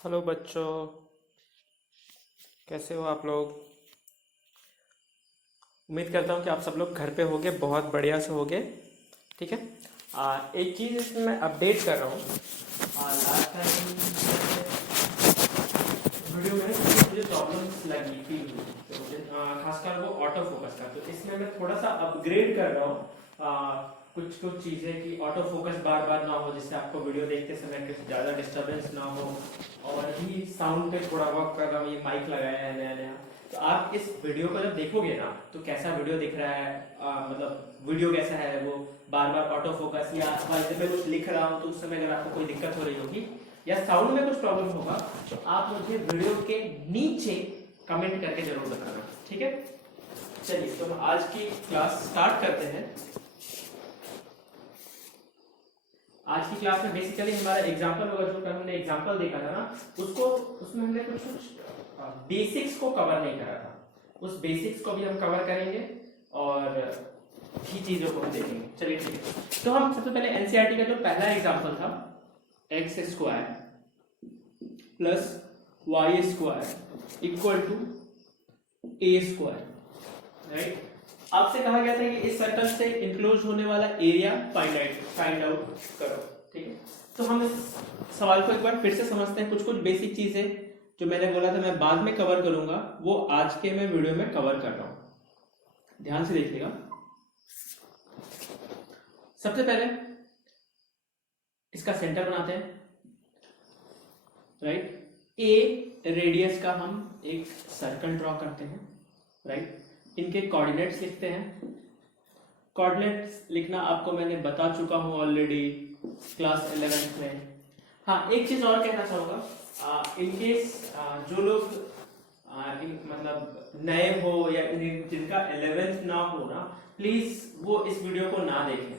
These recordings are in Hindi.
हेलो बच्चों, कैसे हो आप लोग। उम्मीद करता हूँ कि आप सब लोग घर पे होगे, बहुत बढ़िया से होगे। ठीक है। एक चीज़ इसमें मैं अपडेट कर रहा हूँ। लास्ट टाइम वीडियो में मुझे प्रॉब्लम्स लगी थी, तो मुझे खासकर वो ऑटो फोकस का, तो इसमें मैं थोड़ा सा अपग्रेड कर रहा हूँ। कुछ कुछ चीज़ें कि ऑटो फोकस बार बार ना हो, जिससे आपको वीडियो देखते समय कुछ ज़्यादा डिस्टरबेंस ना हो। और भी साउंड पे थोड़ा वर्क कर रहा हूँ, ये माइक लगाया है नया नया। तो आप इस वीडियो को जब देखोगे ना, तो कैसा वीडियो दिख रहा है, मतलब वीडियो कैसा है, वो बार बार ऑटो फोकस, या जब मैं कुछ लिख रहा हूँ तो उस समय अगर आपको कोई दिक्कत हो रही होगी या साउंड में कुछ प्रॉब्लम होगा, तो आप मुझे वीडियो के नीचे कमेंट करके जरूर बताना। ठीक है। चलिए, तो हम आज की क्लास स्टार्ट करते हैं। आज की क्लास में बेसिकली हमारा एग्जांपल होगा, जो कल हमने एग्जांपल देखा था ना, उसको उसमें हमने कुछ कुछ बेसिक्स को कवर नहीं करा था। उस बेसिक्स को भी हम कवर करेंगे और भी चीजों को हम देखेंगे। चलिए ठीक है। तो हम सबसे पहले एनसीईआरटी का जो पहला एग्जांपल था, x square plus y square equal to a square, right. आपसे कहा गया था कि इस सर्कल से इंक्लोज होने वाला एरिया फाइंड आउट करो। ठीक है। तो हम इस सवाल को एक बार फिर से समझते हैं। कुछ कुछ बेसिक चीजें जो मैंने बोला था मैं बाद में कवर करूंगा, वो आज के मैं वीडियो में कवर कर रहा हूं। ध्यान से देखिएगा। सबसे पहले इसका सेंटर बनाते हैं, राइट। ए रेडियस का हम एक सर्कल ड्रॉ करते हैं, राइट। इनके कोऑर्डिनेट्स लिखते हैं। कोऑर्डिनेट्स लिखना आपको मैंने बता चुका हूं ऑलरेडी क्लास 11th में। हाँ, एक चीज और कहना चाहूंगा, इनकेस जो लोग मतलब नए हो या जिनका 11th ना हो ना, प्लीज वो इस वीडियो को ना देखें,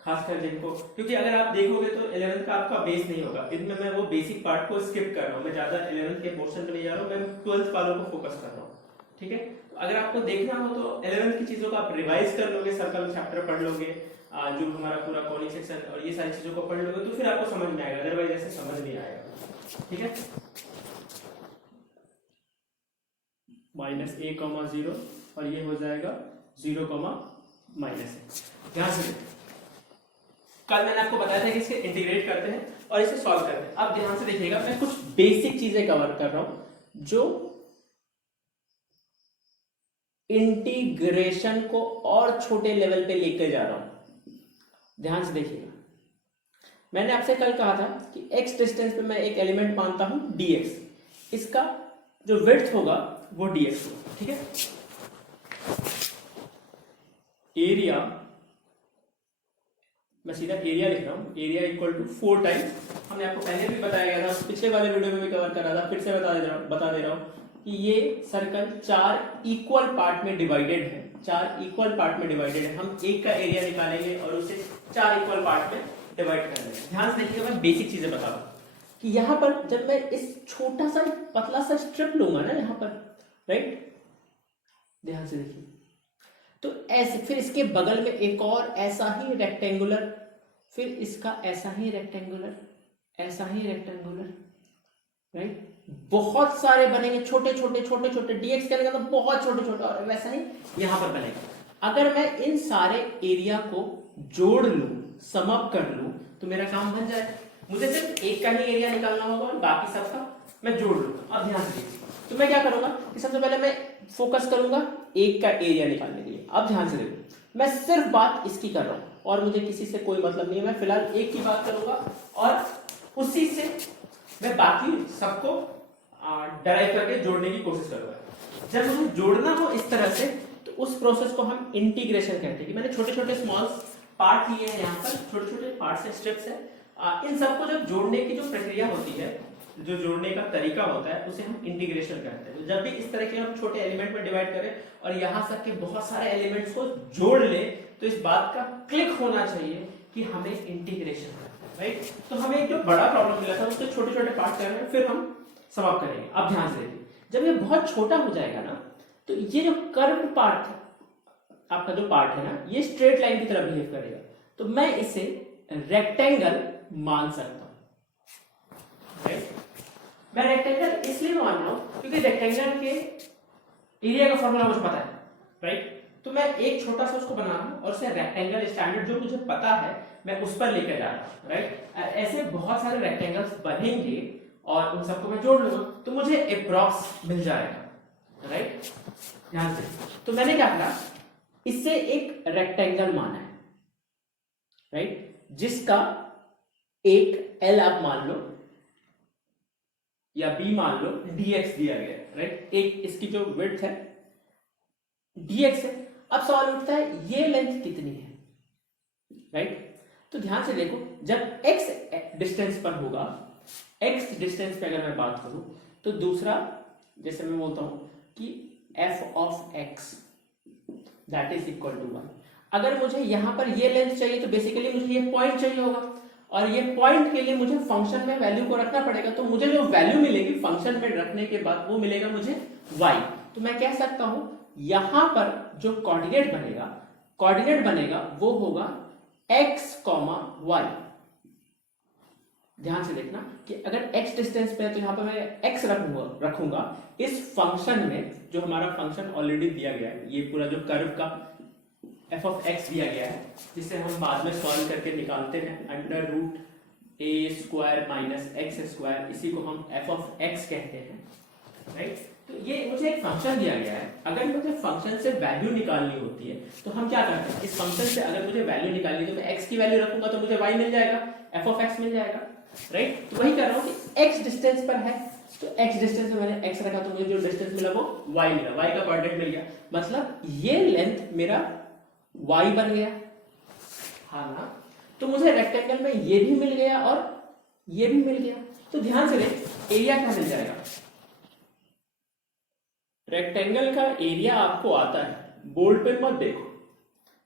खासकर जिनको, क्योंकि अगर आप देखोगे तो 11th का आपका बेस नहीं होगा। इनमें मैं वो बेसिक पार्ट को स्किप कर रहा हूँ, मैं ज्यादा 11th के पोर्शन पे नहीं जा रहा हूँ, मैं 12th वालों को फोकस कर रहा हूँ। ठीक है। तो अगर आपको देखना हो तो 11th की चीजों को आप रिवाइज कर लोगे, सर्कल चैप्टर पढ़ लोगे, जो हमारा पूरा कॉनिक सेक्शन और ये सारी चीजों को पढ़ लोगे, तो फिर आपको समझ में आएगा, अदरवाइज ऐसे समझ नहीं आएगा। ठीक है। -a, 0 और ये हो जाएगा 0, -a। ध्यान से कल मैंने आपको बताया था कि इसे इंटीग्रेट करते हैं और इसे सॉल्व करते हैं। अब ध्यान से देखिएगा, मैं कुछ बेसिक चीजें कवर कर रहा हूं जो इंटीग्रेशन को और छोटे लेवल पे लेकर जा रहा हूं। ध्यान से देखिएगा। मैंने आपसे कल कहा था कि x डिस्टेंस पे मैं एक एलिमेंट मानता हूं dx, इसका जो विड्थ होगा वो dx होगा। ठीक है। एरिया, मैं सीधा एरिया लिख रहा हूं, एरिया इक्वल टू 4 टाइम्स, हमने आपको पहले भी बताया गया था, पिछले वाले वीडियो में भी कवर करा था, फिर से बता दे रहा हूं कि ये सर्कल 4 इक्वल पार्ट में डिवाइडेड है। 4 इक्वल पार्ट में डिवाइडेड है। हम एक का एरिया निकालेंगे और उसे 4 इक्वल पार्ट में डिवाइड कर लेंगे। ध्यान से देखिएगा, मैं बेसिक चीजें बता रहा हूं कि यहां पर जब मैं इस छोटा सा पतला सा स्ट्रिप लूंगा ना यहां पर, राइट, ध्यान से देखिए, तो ऐसे फिर इसके बगल में एक और ऐसा ही रेक्टेंगुलर, फिर इसका ऐसा ही रेक्टेंगुलर, ऐसा ही रेक्टेंगुलर, राइट। बहुत सारे बनेंगे, छोटे छोटे छोटे छोटे, डीएक्स करेगा तो बहुत छोटे छोटे, और वैसा ही यहां पर बनेगा। अगर मैं इन सारे एरिया को जोड़ लूं, सम अप कर लूं, तो मेरा काम बन जाए। मुझे सिर्फ एक का ही एरिया निकालना होगा और बाकी सबका मैं जोड़ लूंगा। अब ध्यान से देखिए, तो मैं क्या करूंगा कि सबसे पहले मैं फोकस करूंगा एक का एरिया निकालने के लिए। अब ध्यान से देखो, मैं सिर्फ बात इसकी कर रहा हूं और मुझे किसी से कोई मतलब नहीं है। मैं फिलहाल एक की बात करूंगा और उसी से मैं बाकी सबको डराइव करके जोड़ने की कोशिश करूंगा। जब मुझे जोड़ना हो इस तरह से, तो उस प्रोसेस को हम इंटीग्रेशन कहते हैं। कि मैंने छोटे छोटे स्मॉल पार्ट लिए हैं, यहाँ पर छोटे छोटे पार्ट से स्टेप्स है, इन सबको जब जोड़ने की जो प्रक्रिया होती है, जो जोड़ने का तरीका होता है, उसे हम इंटीग्रेशन कहते हैं। जब भी इस तरह के हम छोटे एलिमेंट में डिवाइड करें और यहां तक के बहुत सारे एलिमेंट्स को जोड़ ले, तो इस बात का क्लिक होना चाहिए कि हमें इंटीग्रेशन करना है, राइट। तो हमें एक जो बड़ा प्रॉब्लम मिला था उसके छोटे छोटे पार्ट कर रहे हैं, फिर हम समाप्त करेंगे। अब ध्यान से देखिए, जब ये बहुत छोटा हो जाएगा ना, तो ये जो कर्व पार्ट आपका जो पार्ट है ना, ये स्ट्रेट लाइन की तरह बिहेव करेगा। तो मैं इसे रेक्टेंगल मान सकता हूं, राइट। मैं रेक्टेंगल इसलिए मान रहा हूं क्योंकि रेक्टेंगल के एरिया का फॉर्मूला मुझे पता है, राइट। तो मैं एक छोटा सा उसको बना रहा हूं और उसे रेक्टेंगल स्टैंडर्ड जो मुझे पता है मैं उस पर लेकर जा रहा हूं, राइट। ऐसे बहुत सारे रेक्टेंगल्स बनेंगे और उन सबको मैं जोड़ लूंगा तो मुझे अप्रॉक्स मिल जाएगा, राइट। ध्यान से, तो मैंने क्या करा, इससे एक रेक्टेंगल माना है, राइट, जिसका एक एल आप मान लो या बी मान लो, dx दिया गया है, राइट। एक इसकी जो विड्थ है dx है। अब सवाल उठता है ये लेंथ कितनी है, राइट। तो ध्यान से देखो, जब x डिस्टेंस पर होगा, x डिस्टेंस पे अगर मैं बात करूं तो दूसरा, जैसे मैं बोलता हूं कि f of x that is equal to 1। अगर मुझे यहां पर ये लेंथ चाहिए तो बेसिकली मुझे ये पॉइंट चाहिए होगा, और ये पॉइंट के लिए मुझे फंक्शन में वैल्यू को रखना पड़ेगा। तो मुझे जो वैल्यू मिलेगी फंक्शन में रखने के बाद वो मिलेगा मुझे y। तो मैं कह सकता हूं यहां पर जो कोऑर्डिनेट बनेगा वो होगा x, y। ध्यान से देखना कि अगर x डिस्टेंस पे है तो यहां पर मैं x रखूंगा इस फंक्शन में, जो हमारा फंक्शन ऑलरेडी दिया गया है, ये पूरा जो कर्व का f ऑफ x दिया गया है, जिसे हम बाद में सॉल्व करके निकालते हैं under root a square minus x square, इसी को हम f ऑफ x कहते हैं, राइट। तो ये मुझे एक फंक्शन दिया गया है, अगर मुझे फंक्शन से वैल्यू निकालनी होती है तो हम क्या करते हैं, इस फंक्शन से अगर मुझे वैल्यू निकालनी है तो मैं x की वैल्यू रखूंगा तो मुझे y मिल जाएगा, f ऑफ x मिल जाएगा, राइट। तो वही कर रहा हूं कि x डिस्टेंस पर है तो x डिस्टेंस में मैंने x रखा तो मुझे जो डिस्टेंस मिला वो y मिला, y का कोऑर्डिनेट मिल गया, मतलब ये लेंथ मेरा y बन गया, हाँ ना। तो मुझे रेक्टेंगल में ये भी मिल गया और ये भी मिल गया। तो ध्यान से देख, एरिया क्या मिल जाएगा, रेक्टेंगल का एरिया आपको आता है, बोल्ड पे मत देखो,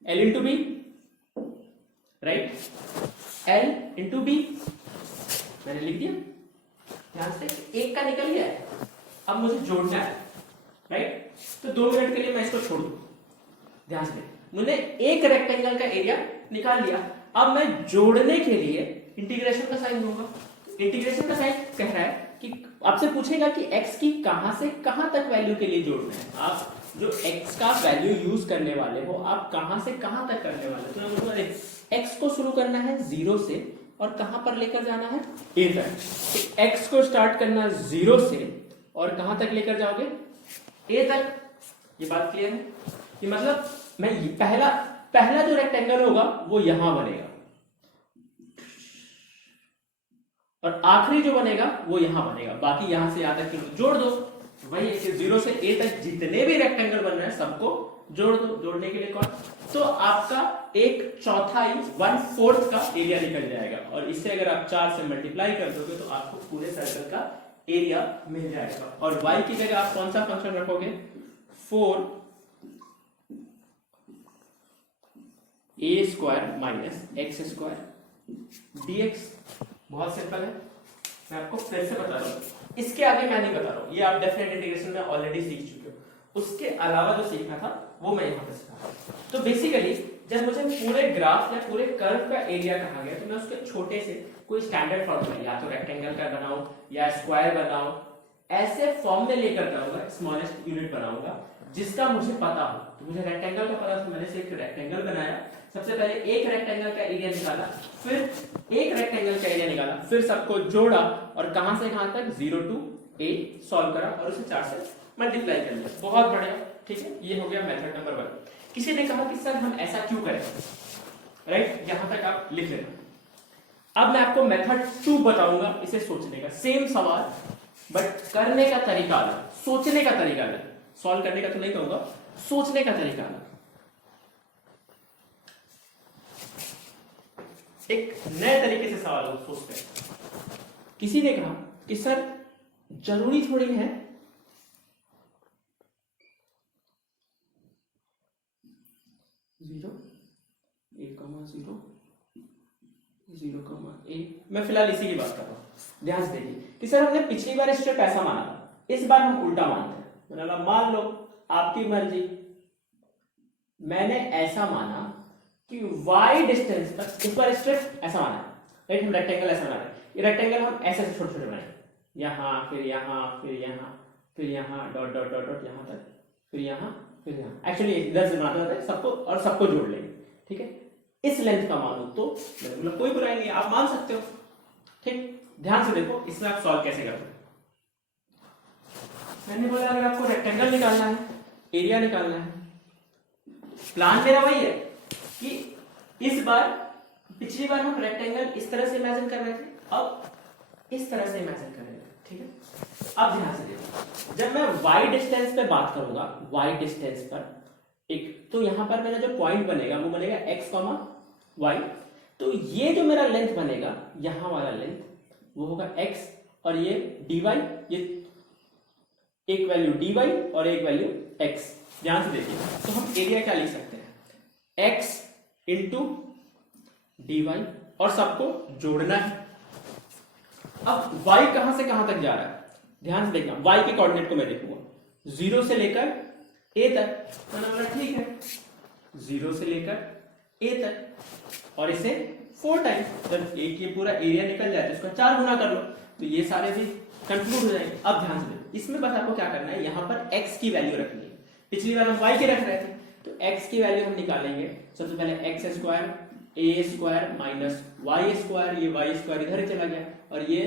L into b, right, L into b मैंने लिख दिया। ध्यान से, एक का निकल गया है, अब मुझे जोड़ना है, राइट। तो 2 मिनट के लिए मैं इसको छोड़ दूं। ध्यान से, मैंने एक रेक्टेंगल का एरिया निकाल लिया, अब मैं जोड़ने के लिए इंटीग्रेशन का साइन दूंगा। इंटीग्रेशन का साइन कह रहा है कि आपसे पूछेगा कि x की कहां से कहां तक वैल्यू के लिए जोड़ना है, आप जो x का वैल्यू यूज करने वाले हो आप कहां से कहां तक करने वाले हो। तो मैं बोलूंगा x को शुरू करना है 0 से और कहां पर लेकर जाना है a तक। तो x को स्टार्ट करना 0 से और कहां तक लेकर जाओगे a तक। ये बात क्लियर है कि मतलब मैं पहला जो रेक्टेंगल होगा वो यहां बनेगा और आखिरी जो बनेगा वो यहां बनेगा, बाकी यहां से यहां तक जोड़ दो। वही 0 से a तक जितने भी रेक्टेंगल बन रहे हैं सबको जोड़ दो। जोड़ने के लिए कौन, तो आपका एक चौथाई 1/4 का एरिया निकल जाएगा, और इससे अगर आप 4 से मल्टीप्लाई कर दोगे तो आपको पूरे सर्कल का एरिया मिल जाएगा। और y की जगह आप कौन सा फंक्शन रखोगे, 4 a square minus x square dx। बहुत सिंपल है, मैं आपको फिर से बता रहा हूं, इसके आगे मैं नहीं बता रहा हूं, ये आप डेफिनेट इंटीग्रेशन में ऑलरेडी सीख चुके हो। उसके अलावा जो सीखना था वो मैं यहां पे सिखा रहा हूं। तो बेसिकली जब मुझे पूरे ग्राफ या पूरे कर्व का एरिया कहा गया तो मैं उसके छोटे से कोई स्टैंडर्ड फॉर्मूला, या तो रेक्टेंगल का बनाऊं या स्क्वायर बनाऊं, ऐसे फॉर्म में लेकर जाऊंगा, स्मॉलेस्ट यूनिट बनाऊंगा जिसका मुझे पता हो। तो मुझे रेक्टेंगल का पता था, मैंने से एक रेक्टेंगल बनाया, सबसे पहले एक रेक्टेंगल का एरिया निकाला, फिर एक रेक्टेंगल का एरिया निकाला, फिर सबको जोड़ा और कहां से कहां तक 0 to a सॉल्व करा और उसे 4 से मल्टीप्लाई कर लिया। बहुत बढ़िया, ठीक है, ये हो गया मेथड नंबर 1। किसी ने कहा कि सर हम ऐसा क्यों करें, राइट, यहां तक आप लिख लेना। अब मैं आपको मेथड 2 बताऊंगा, इसे सोचने का, सेम सवाल बट करने का तरीका अलग, सोचने का तरीका अलग, सॉल्व करने का तो नहीं कहूंगा, सोचने का तरीका अलग। एक नए तरीके से सवाल को सोचते हैं। किसी ने कहा कि सर जरूरी थोड़ी है 0 a 0 a, मैं फिलहाल इसी की बात कर रहा हूं। ध्यान से देखिए कि सर हमने पिछली बार स्टेप ऐसा माना था, इस बार हम उल्टा मानते हैं। मैंने मान लो आपकी मर्जी, मैंने ऐसा माना कि y डिस्टेंस पर इस बार स्ट्रिप ऐसा माना है, राइट, हम रेक्टेंगल ऐसा बना रहे हैं, ये रेक्टेंगल हम ऐसे छोटे छोटे बनाएंगे, यहाँ, फिर यहाँ, फिर यहाँ, फिर यहाँ, डॉट डॉट डॉट डॉट यहाँ तक, फिर यहाँ, फिर यहाँ। एक्चुअली इधर से बनाते हैं सबको और सबको जोड़ लेंगे, ठीक है। इस लेंथ का मानो तो मतलब कोई बुराई नहीं है, आप मान सकते हो, ठीक। ध्यान से देखो इसमें आप सॉल्व कैसे करते हैं। मैंने बोला अगर आपको रेक्टेंगल निकालना है, एरिया निकालना है, प्लान मेरा वही है कि इस बार, पिछली बार हम रेक्टेंगल इस तरह से इमेजिन कर रहे थे, अब इस तरह से इमेजिन करेंगे, ठीक है। अब ध्यान से देखो, जब मैं y डिस्टेंस पे बात करूंगा, y डिस्टेंस पर एक, तो यहां पर मेरा जो पॉइंट बनेगा वो बनेगा x, y। तो ये जो मेरा लेंथ बनेगा, यहां वाला लेंथ वो होगा x, और ये dy, ये एक वैल्यू dy और एक वैल्यू x। ध्यान से देखिए, तो हम एरिया क्या लिख सकते हैं, x इंटू dy, और सबको जोड़ना है। अब y कहां से कहां तक जा रहा है, ध्यान से देखना, y के कोऑर्डिनेट को मैं देखूंगा 0 से लेकर a तक, मैंने बोला ठीक है 0 से लेकर a तक, और इसे 4 टाइम्स, जब a की पूरा एरिया निकल जाए तो इसका 4 गुना कर लो, तो ये सारे भी कंक्लूड हो जाएंगे। अब ध्यान से इसमें बस आपको क्या करना है, यहाँ पर x की वैल्यू रखनी है, पिछली बार हम y के रख रहे थे, तो x की वैल्यू हम निकालेंगे। सबसे पहले x square a square minus y square, ये y स्क्वायर इधर चला गया और ये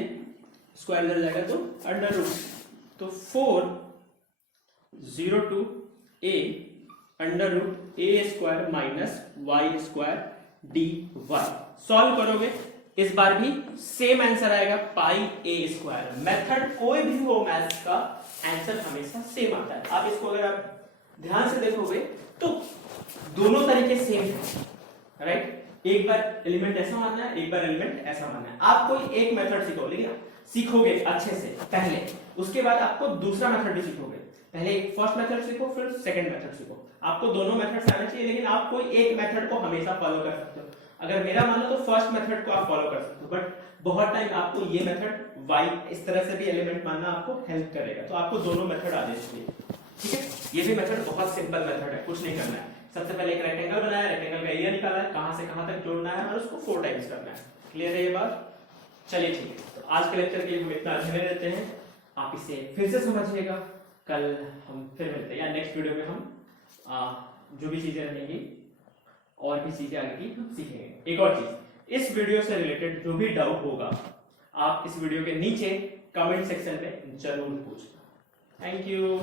स्क्वायर इधर जाएगा तो अंडर रूट, तो 4 0 to a under root a square minus y square dy। Solve करोगे इस बार भी सेम आंसर आएगा, पाई a स्क्वायर। मेथड कोई भी हो मैथ्स का, आंसर हमेशा सेम आता है। आप इसको अगर आप ध्यान से देखोगे तो दोनों तरीके सेम है, राइट। एक बार एलिमेंट ऐसा मानना है, एक बार एलिमेंट ऐसा मानना है। आप कोई एक मेथड सीखो, लेकिन सीखोगे अच्छे से पहले, उसके बाद आपको दूसरा मेथड भी सीखोगे। पहले फर्स्ट मेथड सीखो, फिर सेकंड मेथड सीखो। आपको दोनों मेथड्स आने चाहिए, लेकिन आप कोई एक मेथड को हमेशा फॉलो कर सकते हो। अगर मेरा मान लो तो फर्स्ट मेथड को आप फॉलो कर सकते हो, बट बहुत टाइम आपको ये मेथड y इस तरह से भी एलिमेंट मानना आपको हेल्प करेगा, तो आपको दोनों मेथड आने चाहिए, ठीक है। ये भी मेथड बहुत सिंपल मेथड है, कुछ नहीं करना है। सबसे पहले एक रेक्टेंगल बनाया, रेक्टेंगल का एरिया निकाला है, कहां से कहां तक जोड़ना है और उसको 4 टाइम्स करना है। क्लियर है ये बात? चलिए ठीक है, तो आज के लेक्चर के लिए हम इतना ध्यान देते हैं। आप इसे फिर से समझिएगा, कल हम फिर मिलते हैं, या नेक्स्ट वीडियो में हम जो भी चीजें रहेंगी और भी चीजें आगे की हम सीखेंगे। एक और चीज, इस वीडियो से रिलेटेड जो भी डाउट होगा आप इस वीडियो के नीचे कमेंट सेक्शन में जरूर पूछना। Thank you.